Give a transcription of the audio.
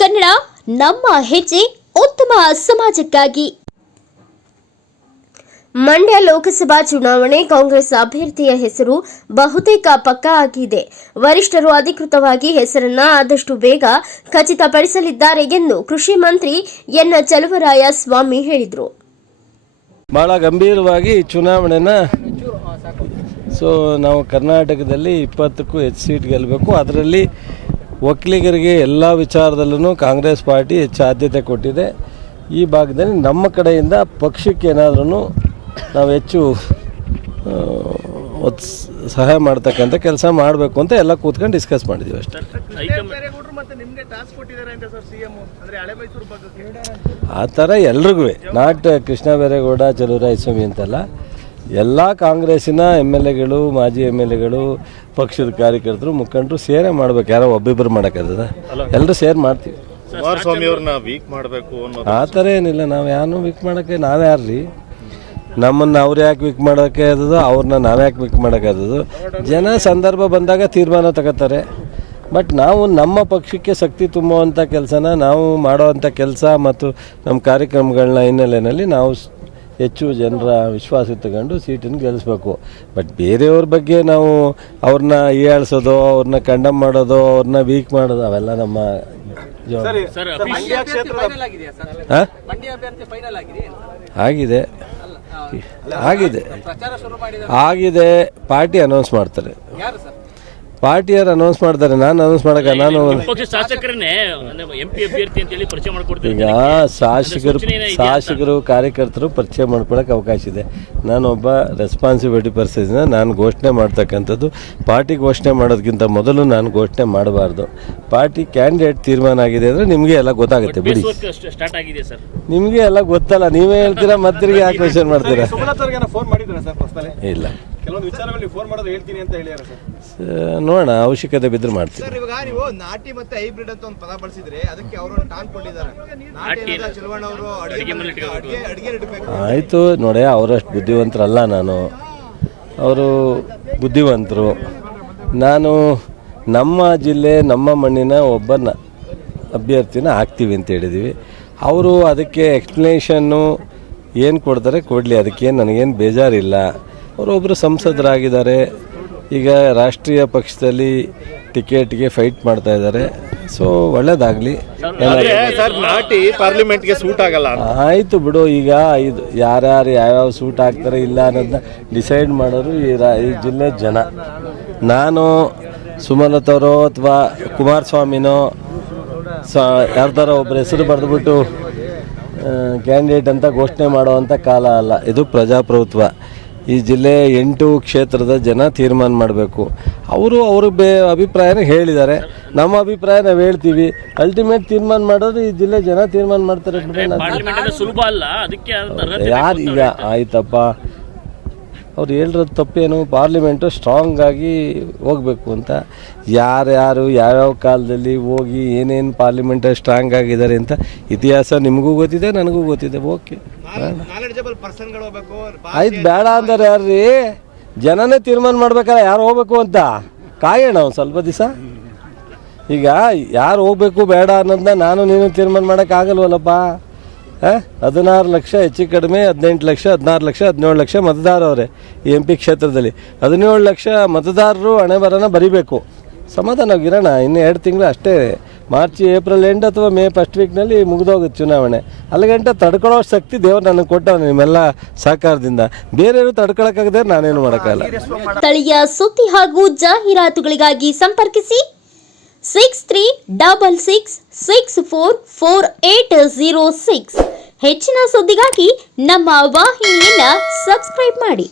ಕನ್ನಡ ನಮ್ಮ ಹೆಜ್ಜೆ ಉತ್ತಮ ಸಮಾಜಕ್ಕಾಗಿ. ಮಂಡ್ಯ ಲೋಕಸಭಾ ಚುನಾವಣೆ ಕಾಂಗ್ರೆಸ್ ಅಭ್ಯರ್ಥಿಯ ಹೆಸರು ಬಹುತೇಕ ಪಕ್ಕಾ ಆಗಿದೆ. ವರಿಷ್ಠರು ಅಧಿಕೃತವಾಗಿ ಹೆಸರನ್ನ ಆದಷ್ಟು ಬೇಗ ಖಚಿತಪಡಿಸಲಿದ್ದಾರೆ ಎಂದು ಕೃಷಿ ಮಂತ್ರಿ ಎನ್ ಚಲುವರಾಯ ಸ್ವಾಮಿ ಹೇಳಿದರು. ಬಹಳ ಗಂಭೀರವಾಗಿ ಚುನಾವಣೆನ ಸೊ ನಾವು ಕರ್ನಾಟಕದಲ್ಲಿ ಇಪ್ಪತ್ತಕ್ಕೂ ಹೆಚ್ಚು ಸೀಟ್ ಗೆಲ್ಲಬೇಕು ಅದರಲ್ಲಿ ಒಕ್ಕಲಿಗರಿಗೆ ಎಲ್ಲ ವಿಚಾರದಲ್ಲೂ ಕಾಂಗ್ರೆಸ್ ಪಾರ್ಟಿ ಹೆಚ್ಚು ಆದ್ಯತೆ ಕೊಟ್ಟಿದೆ. ಈ ಭಾಗದಲ್ಲಿ ನಮ್ಮ ಕಡೆಯಿಂದ ಪಕ್ಷಕ್ಕೆ ಏನಾದ್ರೂ ನಾವು ಹೆಚ್ಚು ಸಹಾಯ ಮಾಡ್ತಕ್ಕಂಥ ಕೆಲಸ ಮಾಡಬೇಕು ಅಂತ ಎಲ್ಲ ಕೂತ್ಕೊಂಡು ಡಿಸ್ಕಸ್ ಮಾಡಿದ್ದೀವಿ ಅಷ್ಟೇ. ಆ ಥರ ಎಲ್ರಿಗೂ ನಾಟ್ ಕೃಷ್ಣ ಬೇರೇಗೌಡ ಚಲುವರಾಯಸ್ವಾಮಿ ಅಂತಲ್ಲ. ಎಲ್ಲ ಕಾಂಗ್ರೆಸ್ಸಿನ ಎಂ ಎಲ್ ಎಗಳು ಮಾಜಿ ಎಂ ಎಲ್ ಎಗಳು ಪಕ್ಷದ ಕಾರ್ಯಕರ್ತರು ಮುಖಂಡರು ಸೇರೇ ಮಾಡ್ಬೇಕು. ಯಾರೋ ಒಬ್ಬಿಬ್ಬರು ಮಾಡೋಕ್ಕದ ಎಲ್ಲರೂ ಸೇರ್ ಮಾಡ್ತೀವಿ. ಕುಮಾರಸ್ವಾಮಿ ಅವ್ರನ್ನ ವೀಕ್ ಮಾಡಬೇಕು ಆ ಥರ ಏನಿಲ್ಲ. ನಾವು ಯಾರು ವೀಕ್ ಮಾಡೋಕ್ಕೆ ನಾವು ರೀ ನಮ್ಮನ್ನು ಅವ್ರು ಯಾಕೆ ವೀಕ್ ಮಾಡೋಕ್ಕೆ ಆದದು ಅವ್ರನ್ನ ನಾವು ಯಾಕೆ ವಿಕ್ ಮಾಡೋಕ್ಕಾದದು ಜನ ಸಂದರ್ಭ ಬಂದಾಗ ತೀರ್ಮಾನ ತಗೋತಾರೆ. ಬಟ್ ನಾವು ನಮ್ಮ ಪಕ್ಷಕ್ಕೆ ಶಕ್ತಿ ತುಂಬುವಂಥ ಕೆಲಸನ ನಾವು ಮಾಡೋವಂಥ ಕೆಲಸ ಮತ್ತು ನಮ್ಮ ಕಾರ್ಯಕ್ರಮಗಳನ್ನ ಹಿನ್ನೆಲೆಯಲ್ಲಿ ನಾವು ಹೆಚ್ಚು ಜನರ ವಿಶ್ವಾಸ ತಗೊಂಡು ಸೀಟನ್ನು ಗೆಲ್ಲಿಸ್ಬೇಕು. ಬಟ್ ಬೇರೆಯವ್ರ ಬಗ್ಗೆ ನಾವು ಅವ್ರನ್ನ ಹೀಯಾಳಿಸೋದು ಅವ್ರನ್ನ ಕಂಡಮ್ ಮಾಡೋದು ಅವ್ರನ್ನ ವೀಕ್ ಮಾಡೋದು ಅವೆಲ್ಲ ನಮ್ಮ ಆಗಿದೆ. ಆಗಿದೆ. ಆಗಿದೆ ಆಗಿದೆ. ಪಾರ್ಟಿ ಅನೌನ್ಸ್ ಮಾಡ್ತಾರೆ. ಪಾರ್ಟಿಯವ್ರು ಅನೌನ್ಸ್ ಮಾಡ್ತಾರೆ ನಾನು ಅನೌನ್ಸ್ ಮಾಡಕ ನಾನು ಪಕ್ಷ ಶಾಸಕರನ್ನೇ ಎಂ ಅಭ್ಯರ್ಥಿ ಅಂತ ಹೇಳಿ ಪರಿಚಯ ಮಾಡ್ಕೊಡ್ತಾರೆ ಈಗ ಶಾಸಕರು ಶಾಸಕರು ಕಾರ್ಯಕರ್ತರು ಪರಿಚಯ ಮಾಡ್ಕೊಳಕ್ಕೆ ಅವಕಾಶ ಇದೆ. ನಾನೊಬ್ಬ ರೆಸ್ಪಾನ್ಸಿಬಿಲಿಟಿ ಪರ್ಸನ್ ನಾನು ಘೋಷಣೆ ಮಾಡ್ತಕ್ಕಂಥದ್ದು ಪಾರ್ಟಿ ಘೋಷಣೆ ಮಾಡೋದಕ್ಕಿಂತ ಮೊದಲು ನಾನು ಘೋಷಣೆ ಮಾಡಬಾರ್ದು. ಪಾರ್ಟಿ ಕ್ಯಾಂಡಿಡೇಟ್ ತೀರ್ಮಾನ ಆಗಿದೆ ಅಂದರೆ ನಿಮಗೆ ಎಲ್ಲ ಗೊತ್ತಾಗುತ್ತೆ ಬಿಡಿ. ಸ್ಟಾರ್ಟ್ ಆಗಿದೆ ಸರ್. ನಿಮಗೆ ಎಲ್ಲ ಗೊತ್ತಲ್ಲ ನೀವೇ ಹೇಳ್ತೀರಾ ಮತ್ತಿರಿಗೆ ಯಾಕೆ ಕ್ವೆಶನ್ ಮಾಡ್ತೀರಾ? ಸುಮಲತಾ ಅವ್ರಿಗೆ ಫೋನ್ ಮಾಡಿದ್ರ ಸರ್ ಪರ್ಸನಲಿ ಇಲ್ಲ. ಕೆಲವೊಂದು ವಿಚಾರಗಳಲ್ಲಿ ಫೋನ್ ಮಾಡೋದು ಹೇಳ್ತೀನಿ ಅಂತ ಹೇಳಿದಾರೆ ಸರ್. ಸ- ನೋಡೋಣ ಅವಶ್ಯಕತೆ ಬಿದ್ದರೆ ಮಾಡ್ತೀನಿ ಸರ್ ಇವಾಗ ನೀವು ನಾಟಿ ಮತ್ತೆ ಹೈಬ್ರಿಡ್ ಅಂತ ಒಂದು ಪದ ಬಳಸಿದ್ರೆ ಅದಕ್ಕೆ ಅವರು ಟಾಂಗ್ ಕೊಟ್ಟಿದ್ದಾರೆ ನಾಟಿ ಅನ್ನೋದು ಚಲುವಣ್ಣ ಅವರು ಅಡಿಗೆ ಅಡಿಗೆ ಅಡಿಗೆ ಇಡಬೇಕು. ಆಯಿತು ನೋಡಿ ಅವರಷ್ಟು ಬುದ್ಧಿವಂತರಲ್ಲ ನಾನು. ಅವರು ಬುದ್ಧಿವಂತರು. ನಾನು ನಮ್ಮ ಜಿಲ್ಲೆ ನಮ್ಮ ಮಣ್ಣಿನ ಒಬ್ಬ ಅಭ್ಯರ್ಥಿನ ಹಾಕ್ತೀವಿ ಅಂತ ಹೇಳಿದ್ದೀವಿ ಅವರು ಅದಕ್ಕೆ ಎಕ್ಸ್ಪ್ಲನೇಷನ್ನು ಏನು ಕೊಡ್ತಾರೆ ಕೊಡಲಿ ಅದಕ್ಕೇನು ನನಗೇನು ಬೇಜಾರಿಲ್ಲ. ಅವರೊಬ್ಬರು ಸಂಸದರಾಗಿದ್ದಾರೆ. ಈಗ ರಾಷ್ಟ್ರೀಯ ಪಕ್ಷದಲ್ಲಿ ಟಿಕೆಟ್ಗೆ ಫೈಟ್ ಮಾಡ್ತಾ ಇದ್ದಾರೆ. ಸೊ ಒಳ್ಳೇದಾಗಲಿ. ನಾಟಿ ಪಾರ್ಲಿಮೆಂಟ್ಗೆ ಸೂಟ್ ಆಗಲ್ಲ. ಆಯಿತು ಬಿಡು ಈಗ ಇದು ಯಾರ್ಯಾರು ಯಾವ್ಯಾವ ಸೂಟ್ ಆಗ್ತಾರೆ ಇಲ್ಲ ಅನ್ನೋದನ್ನ ಡಿಸೈಡ್ ಮಾಡೋರು ಈ ರಾ ಈ ಜಿಲ್ಲೆ ಜನ. ನಾನು ಸುಮಲತಾರೋ ಅಥವಾ ಕುಮಾರಸ್ವಾಮಿನೋ ಸ ಯಾರ್ದಾರ ಒಬ್ಬರ ಹೆಸರು ಬರೆದ್ಬಿಟ್ಟು ಕ್ಯಾಂಡಿಡೇಟ್ ಅಂತ ಘೋಷಣೆ ಮಾಡುವಂಥ ಕಾಲ ಅಲ್ಲ. ಇದು ಪ್ರಜಾಪ್ರಭುತ್ವ. ಈ ಜಿಲ್ಲೆ ಎಂಟು ಕ್ಷೇತ್ರದ ಜನ ತೀರ್ಮಾನ ಮಾಡಬೇಕು. ಅವರು ಅವ್ರ ಬೇ ಅಭಿಪ್ರಾಯನ ಹೇಳಿದ್ದಾರೆ. ನಮ್ಮ ಅಭಿಪ್ರಾಯ ನಾವು ಹೇಳ್ತೀವಿ. ಅಲ್ಟಿಮೇಟ್ ತೀರ್ಮಾನ ಮಾಡೋದು ಈ ಜಿಲ್ಲೆ ಜನ ತೀರ್ಮಾನ ಮಾಡ್ತಾರೆ ಸುಲಭ ಅಲ್ಲ. ಅದಕ್ಕೆ ಯಾರು ಈಗ ಆಯ್ತಪ್ಪ. ಅವ್ರು ಹೇಳಿರೋದು ತಪ್ಪೇನು? ಪಾರ್ಲಿಮೆಂಟು ಸ್ಟ್ರಾಂಗ್ ಆಗಿ ಹೋಗಬೇಕು ಅಂತ. ಯಾರ್ಯಾರು ಯಾವ್ಯಾವ ಕಾಲದಲ್ಲಿ ಹೋಗಿ ಏನೇನು ಪಾರ್ಲಿಮೆಂಟಲ್ಲಿ ಸ್ಟ್ರಾಂಗ್ ಆಗಿದ್ದಾರೆ ಅಂತ ಇತಿಹಾಸ ನಿಮಗೂ ಗೊತ್ತಿದೆ ನನಗೂ ಗೊತ್ತಿದೆ. ಓಕೆ ನಾಲೆಡ್ಜಬಲ್ ಪರ್ಸನ್ಗಳು ಹೋಗ್ಬೇಕು ಆಯ್ತು ಬೇಡ ಅಂದ್ರೆ ಯಾರ್ರಿ? ಜನನೇ ತೀರ್ಮಾನ ಮಾಡ್ಬೇಕಲ್ಲ ಯಾರು ಹೋಗ್ಬೇಕು ಅಂತ? ಕಾಯೋಣ ಒಂದು ಸ್ವಲ್ಪ ದಿವಸ. ಈಗ ಯಾರು ಹೋಗ್ಬೇಕು ಬೇಡ ಅನ್ನೋದನ್ನ ನಾನು ನೀನು ತೀರ್ಮಾನ ಮಾಡೋಕ್ಕಾಗಲ್ವಲ್ಲಪ್ಪ ಹದಿನಾರು ಲಕ್ಷ, ಹೆಚ್ಚು ಕಡಿಮೆ ಹದಿನೆಂಟು ಲಕ್ಷ, ಹದಿನಾರು ಲಕ್ಷ, ಹದಿನೇಳು ಲಕ್ಷ ಮತದಾರವ್ರೆ ಈ ಎಂ ಪಿ ಕ್ಷೇತ್ರದಲ್ಲಿ. ಹದಿನೇಳು ಲಕ್ಷ ಮತದಾರರು ಹಣೆ ಬರೀಬೇಕು. ಬರಿಬೇಕು ಸಮಾಧಾನವಾಗಿರೋಣ ಇನ್ನು ಎರಡು ತಿಂಗಳು ಅಷ್ಟೇ. ಮಾರ್ಚ್, ಏಪ್ರಿಲ್ ಎಂಡ್ ಅಥವಾ ಮೇ ಫಸ್ಟ್ ವೀಕ್ನಲ್ಲಿ ಮುಗಿದೋಗುತ್ತೆ ಚುನಾವಣೆ. ಅಲ್ಲಿಗಂಟ ತಡ್ಕೊಳ್ಳೋ ಶಕ್ತಿ ದೇವರು ನನಗೆ ಕೊಟ್ಟವನು ನಿಮ್ಮೆಲ್ಲ ಸಹಕಾರದಿಂದ. ಬೇರೆಯವರು ತಡ್ಕೊಳಕ್ಕಾಗದೆ ನಾನೇನು ಮಾಡೋಕ್ಕಾಗಲ್ಲ. ಸ್ಥಳೀಯ ಸುದ್ದಿ ಹಾಗೂ ಜಾಹೀರಾತುಗಳಿಗಾಗಿ ಸಂಪರ್ಕಿಸಿ six three double six six four four eight zero six ಹೆಚ್ಚಿನ ಸುದ್ದಿಗಾಗಿ ನಮ್ಮ ವಾಹಿನಿಯನ್ನು ಸಬ್ಸ್ಕ್ರೈಬ್ ಮಾಡಿ.